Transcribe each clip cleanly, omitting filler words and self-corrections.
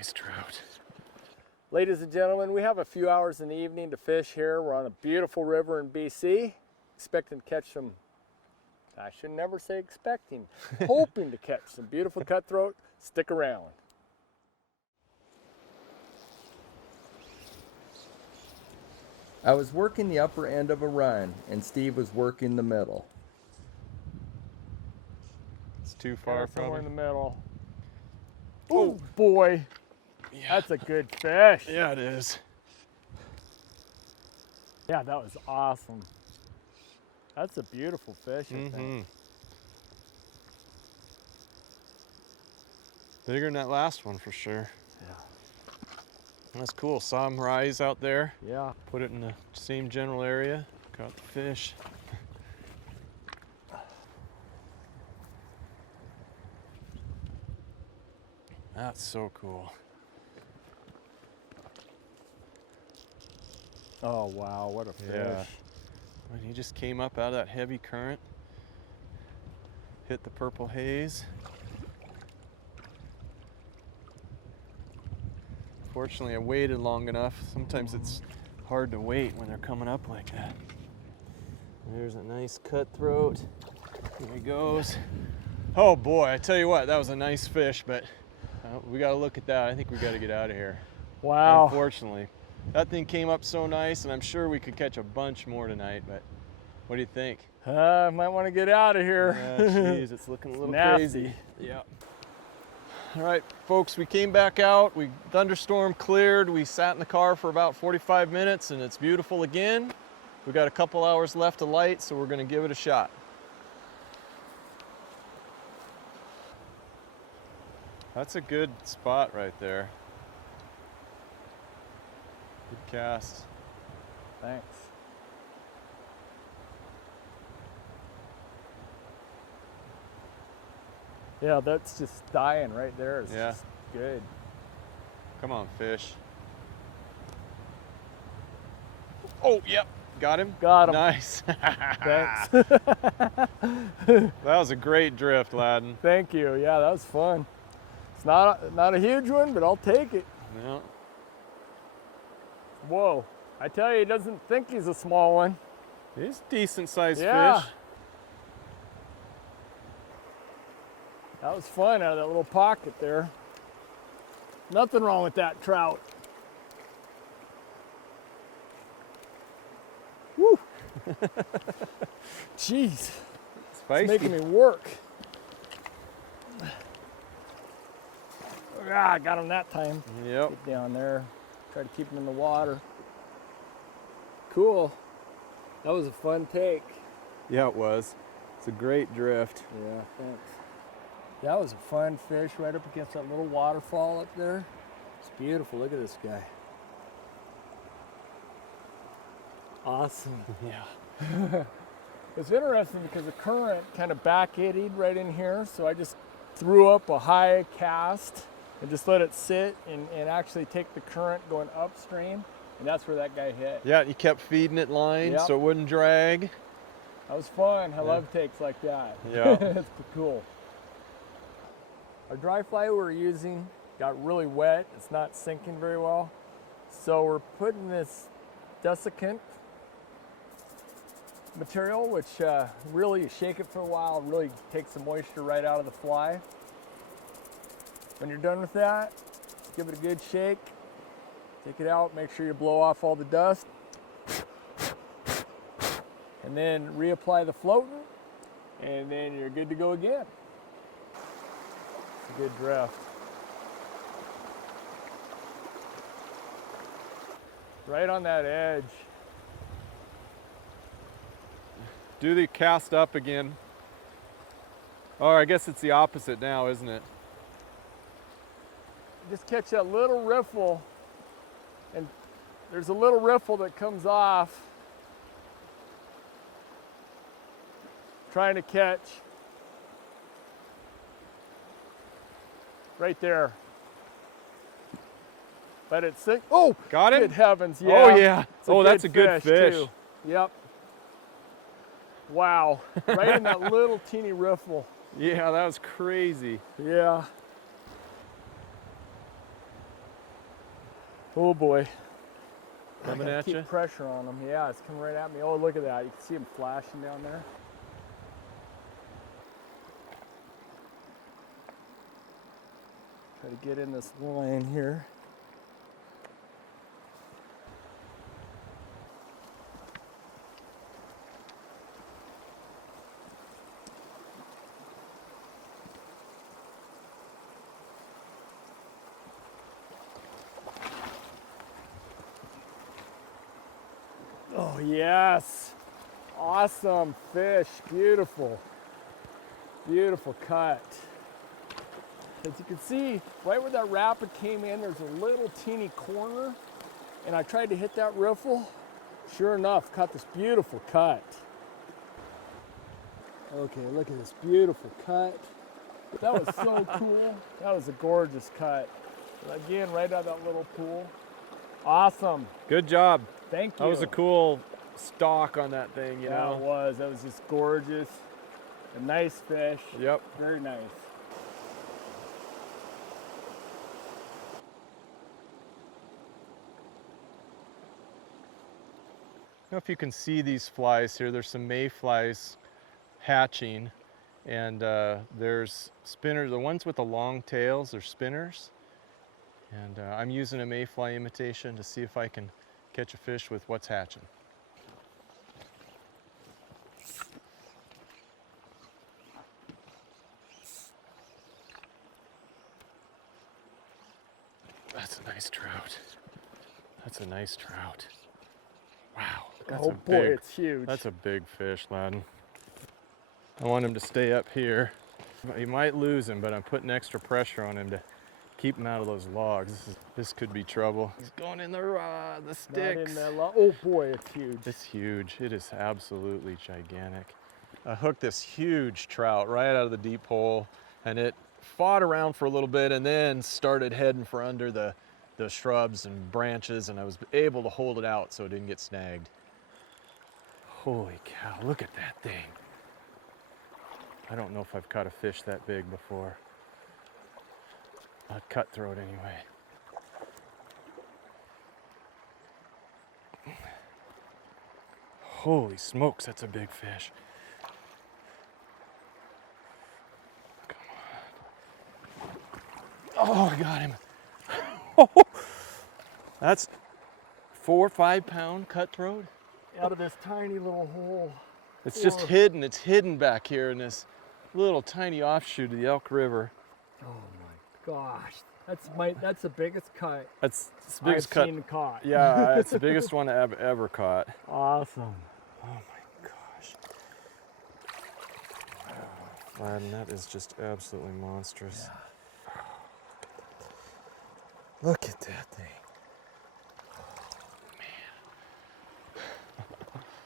nice trout. Ladies and gentlemen, we have a few hours in the evening to fish here. We're on a beautiful river in BC, expecting to catch some, I should never say expecting, hoping to catch some beautiful cutthroat. Stick around. I was working the upper end of a run, and Steve was working the middle. It's too far, Somewhere probably. in the middle. Oh boy, yeah. That's a good fish. Yeah, it is. Yeah, that was awesome. That's a beautiful fish, I think. Bigger than that last one for sure. Yeah. That's cool. Saw him rise out there. Yeah. Put it in the same general area. Caught the fish. That's so cool. Oh wow, what a fish. Yeah. When he just came up out of that heavy current, hit the purple haze. Fortunately, I waited long enough. Sometimes it's hard to wait when they're coming up like that. There's a nice cutthroat. Here he goes. Oh boy, I tell you what, that was a nice fish, but we got to look at that. I think we got to get out of here. Wow. Unfortunately. That thing came up so nice, and I'm sure we could catch a bunch more tonight, but what do you think? I might want to get out of here. Yeah, geez, it's looking a little nasty. crazy. Yeah. All right, folks, we came back out. Thunderstorm cleared. We sat in the car for about 45 minutes, and it's beautiful again. We got a couple hours left of light, so we're going to give it a shot. That's a good spot right there. Good cast. Thanks. Yeah, that's just dying right there. It's just good. Come on, fish. Oh, yep. Got him? Got him. Nice. Thanks. That was a great drift, Ladin. Thank you. Yeah, that was fun. It's not a huge one, but I'll take it. Yeah. Whoa. I tell you, he doesn't think he's a small one. He's a decent sized Yeah. fish. That was fun out of that little pocket there. Nothing wrong with that trout. Woo! Jeez. Spicy. It's making me work. Ah, I got him that time. Yep. Get down there. Try to keep him in the water. Cool. That was a fun take. Yeah, it was. It's a great drift. Yeah, thanks. That was a fun fish right up against that little waterfall up there. It's beautiful. Look at this guy. Awesome. Yeah. It's interesting because the current kind of back eddied right in here, so I just threw up a high cast and just let it sit and actually take the current going upstream, and that's where that guy hit. Yeah, you kept feeding it line Yep. so it wouldn't drag. That was fun. I love takes like that. Yeah. It's cool. Our dry fly we're using got really wet. It's not sinking very well. So we're putting this desiccant material, which really, you shake it for a while, really takes the moisture right out of the fly. When you're done with that, give it a good shake. Take it out, make sure you blow off all the dust. And then reapply the floating, and then you're good to go again. It's a good drift. Right on that edge. Do the cast up again. Oh, I guess it's the opposite now, isn't it? Just catch that little riffle, and there's a little riffle that comes off. Trying to catch right there. Let it sink. Oh, got it? Good heavens, yeah. Oh, yeah. It's Oh, that's a good fish. Too. Yep. Wow, right in that little teeny riffle. Yeah, that was crazy. Yeah. Oh boy. Coming I gotta at keep you? pressure on him. Yeah, it's coming right at me. Oh, look at that. You can see him flashing down there. Try to get in this line here. Oh, yes. Awesome fish. Beautiful. Beautiful cut. As you can see, right where that rapid came in, there's a little teeny corner, and I tried to hit that riffle. Sure enough, caught this beautiful cut. Okay, look at this beautiful cut. That was so cool. That was a gorgeous cut. Again, right out of that little pool. Awesome. Good job. Thank you. That was a cool stalk on that thing, you Yeah, know? it was. That was just gorgeous. A nice fish. Yep. Very nice. I don't know if you can see these flies here. There's some mayflies hatching, and there's spinners. The ones with the long tails are spinners, and I'm using a mayfly imitation to see if I can catch a fish with what's hatching. That's a nice trout. That's a nice trout. Wow. That's Oh a boy, big, it's huge. That's a big fish, Ladin. I want him to stay up here. You might lose him, but I'm putting extra pressure on him to keep him out of those logs. This could be trouble. He's going in the Not sticks. in that oh boy, it's huge. It's huge. It is absolutely gigantic. I hooked this huge trout right out of the deep hole, and it fought around for a little bit and then started heading for under the shrubs and branches, and I was able to hold it out so it didn't get snagged. Holy cow, look at that thing. I don't know if I've caught a fish that big before. A cutthroat anyway. Holy smokes, that's a big fish. Come on. Oh, I got him. That's 4 or 5 pound cutthroat. Out of this tiny little hole. It's just hidden. It's hidden back here in this little tiny offshoot of the Elk River. Oh my gosh. That's the biggest cut That's the biggest I've cut. seen caught. Yeah, it's the biggest one I've ever caught. Awesome. Oh my gosh. Wow, Ladin, that is just absolutely monstrous. Yeah. Look at that thing. Oh,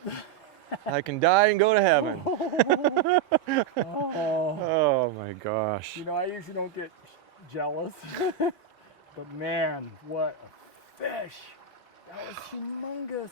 man. I can die and go to heaven. Oh my gosh. You know, I usually don't get jealous, but man, what a fish. That was humongous.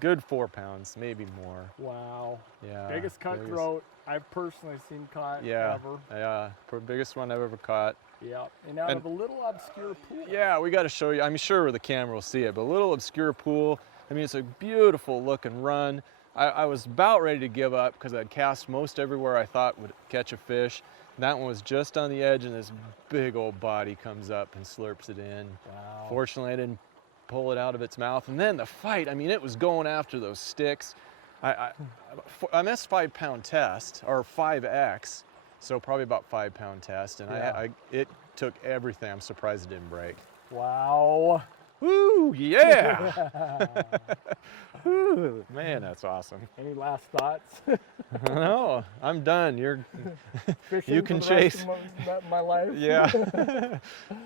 Good 4 pounds, maybe more. Wow. Yeah. Biggest cutthroat I've personally seen caught Yeah. ever. Yeah. Biggest one I've ever caught. Yep. And out of a little obscure pool. Yeah, we got to show you. I'm sure the camera will see it, but a little obscure pool. I mean, it's a beautiful looking run. I was about ready to give up because I'd cast most everywhere I thought would catch a fish. And that one was just on the edge, and this big old body comes up and slurps it in. Wow. Fortunately, I didn't pull it out of its mouth. And then the fight, I mean, it was going after those sticks. I missed 5 pound test, or 5X, so probably about 5 pound test, and Yeah. it took everything. I'm surprised it didn't break. Wow. Woo, yeah! Woo, man, that's awesome. Any last thoughts? No, I'm done. Fishing You can for the rest chase. of my life? Yeah.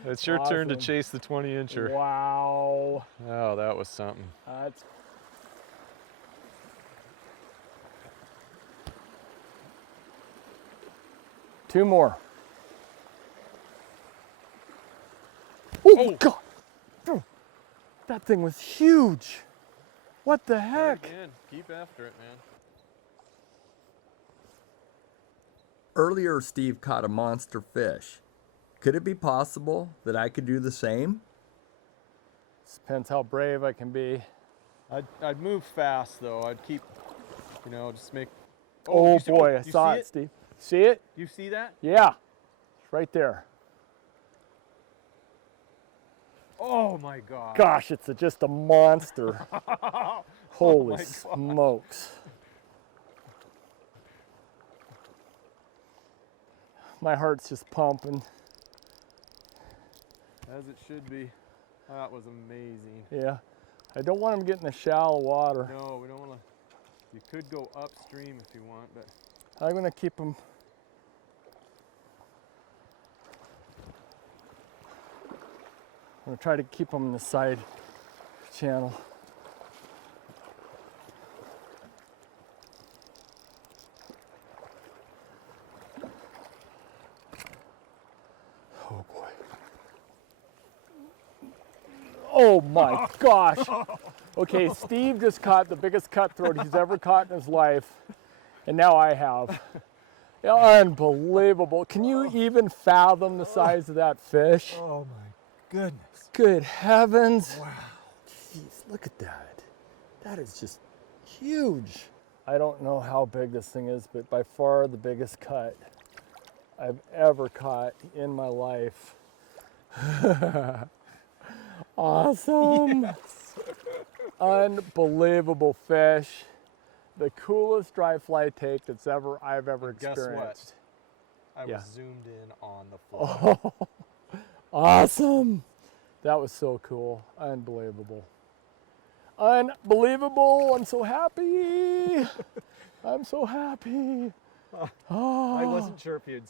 It's your turn to Awesome. chase the 20-incher. Wow. Oh, that was something. That's two more. Oh, God. That thing was huge. What the heck? Again, keep after it, man. Earlier, Steve caught a monster fish. Could it be possible that I could do the same? Depends how brave I can be. I'd move fast though. I'd keep, you know, just make. Oh you see- boy, I you saw see it, Steve. See it? You see that? Yeah, it's right there. Oh my God. Gosh, it's just a monster. Holy my God. smokes. My heart's just pumping. As it should be. That was amazing. Yeah. I don't want him to get in the shallow water. No, we don't want to. You could go upstream if you want, but I'm going to keep him. I'm going to try to keep him in the side channel. Oh boy. Oh my gosh. Okay, Steve just caught the biggest cutthroat he's ever caught in his life, and now I have. Unbelievable. Can you even fathom the size of that fish? oh my goodness. Good heavens. Wow. Jeez, look at that. That is just huge. I don't know how big this thing is, but by far the biggest cut I've ever caught in my life. Awesome. Yes. Unbelievable fish. The coolest dry fly take I've ever And guess what? experienced. I Yeah. was zoomed in on the fly. Oh, awesome. That was so cool. Unbelievable. Unbelievable. I'm so happy. I'm so happy. Oh. I wasn't sure if you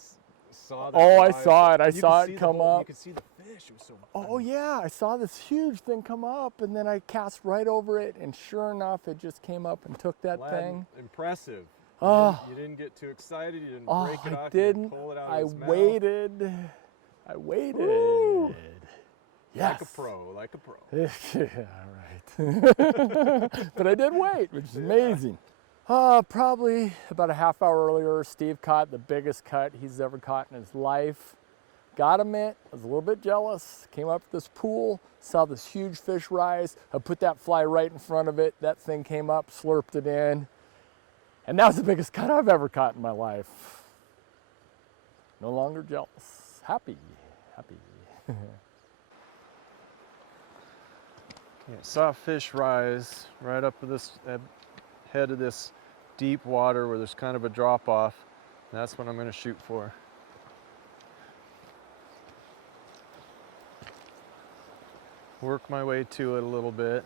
saw that. Oh, I fly. saw it. I You saw could it see come the whole, up. You could see the fish. It was so. Oh yeah, I saw this huge thing come up, and then I cast right over it, and sure enough, it just came up and took that Ladin, thing. Impressive. Oh. You didn't get too excited. You didn't Oh, break it I off. You didn't didn't. pull it out I of his mouth. waited. I waited. Woo. Yes. Like a pro. Like a pro. Yeah, right. But I did wait, which is amazing. Probably about a half hour earlier, Steve caught the biggest cut he's ever caught in his life. Got him it. I was a little bit jealous. Came up to this pool, saw this huge fish rise. I put that fly right in front of it. That thing came up, slurped it in. And that was the biggest cut I've ever caught in my life. No longer jealous. Happy. Happy. Yeah, saw a fish rise right up to this head of this deep water where there's kind of a drop off. That's what I'm going to shoot for. Work my way to it a little bit.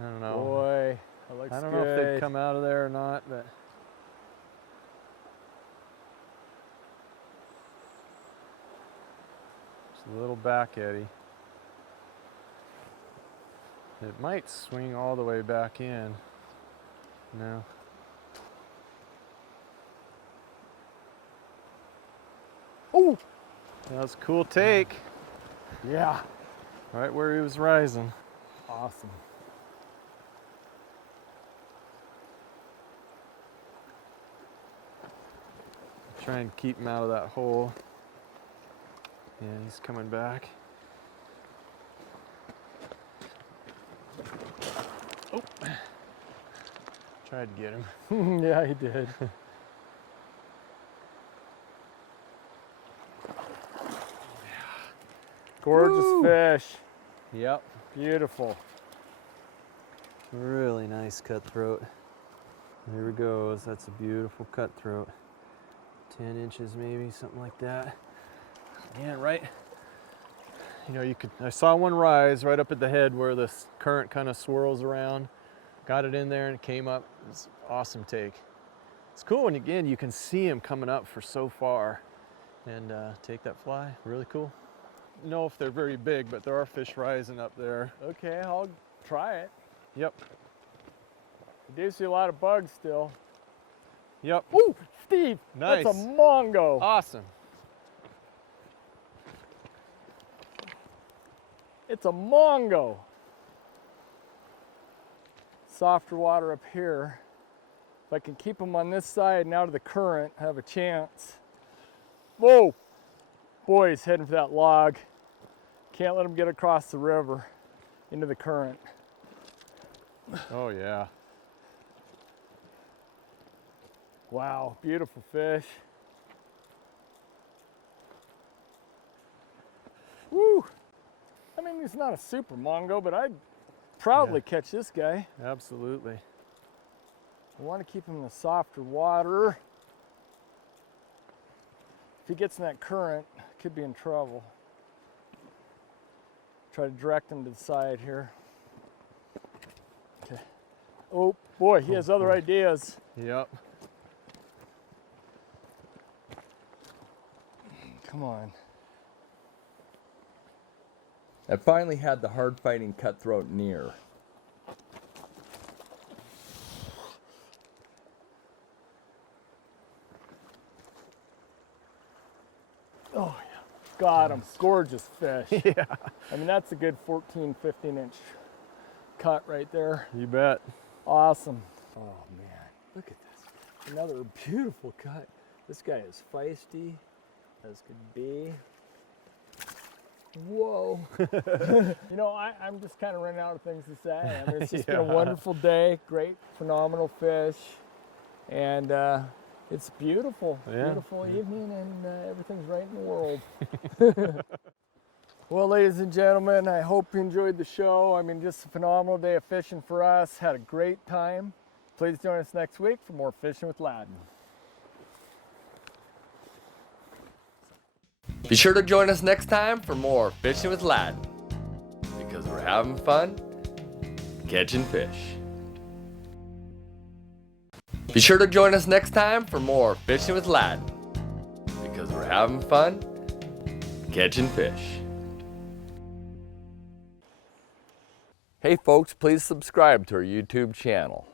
I don't know. Boy, that looks I don't good. know if they'd come out of there or not, but just a little back eddy. It might swing all the way back in. No. Oh, That was a cool take. yeah. Right where he was rising. Awesome. Try and keep him out of that hole. Yeah, he's coming back. Oh. Tried to get him. Yeah, he did. Gorgeous Woo. fish. Yep. Beautiful. Really nice cutthroat. There he goes. That's a beautiful cutthroat. 10 inches maybe, something like that. Again, right. You know, I saw one rise right up at the head where the current kind of swirls around. Got it in there and it came up. It was an awesome take. It's cool, and again, you can see him coming up for so far and take that fly. Really cool. Know if they're very big, but there are fish rising up there. Okay, I'll try it. Yep. I do see a lot of bugs still. Yep. Ooh, Steve, Nice. that's a mongo. Awesome. It's a mongo. Softer water up here. If I can keep them on this side and out of the current, I have a chance. Whoa! Boy, he's heading for that log. Can't let him get across the river into the current. Oh yeah. Wow, beautiful fish. Woo! I mean, he's not a super mongo, but I'd proudly catch this guy. Absolutely. I want to keep him in the softer water. If he gets in that current, could be in trouble. Try to direct him to the side here. Okay. Oh boy, he has other ideas. Yep. Come on. I finally had the hard-fighting cutthroat near. Oh yeah, got him. Gorgeous fish. Yeah. I mean, that's a good 14, 15-inch cut right there. You bet. Awesome. Oh man, look at this. Another beautiful cut. This guy is feisty as could be. Whoa. You know, I'm just kind of running out of things to say. I mean, it's just been a wonderful day. Great, phenomenal fish. And it's beautiful, beautiful evening, and everything's right in the world. Well, ladies and gentlemen, I hope you enjoyed the show. I mean, just a phenomenal day of fishing for us. Had a great time. Please join us next week for more Fishing with Ladin. Be sure to join us next time for more Fishing with Ladin, because we're having fun catching fish. Be sure to join us next time for more Fishing with Ladin, because we're having fun catching fish. Hey folks, please subscribe to our YouTube channel.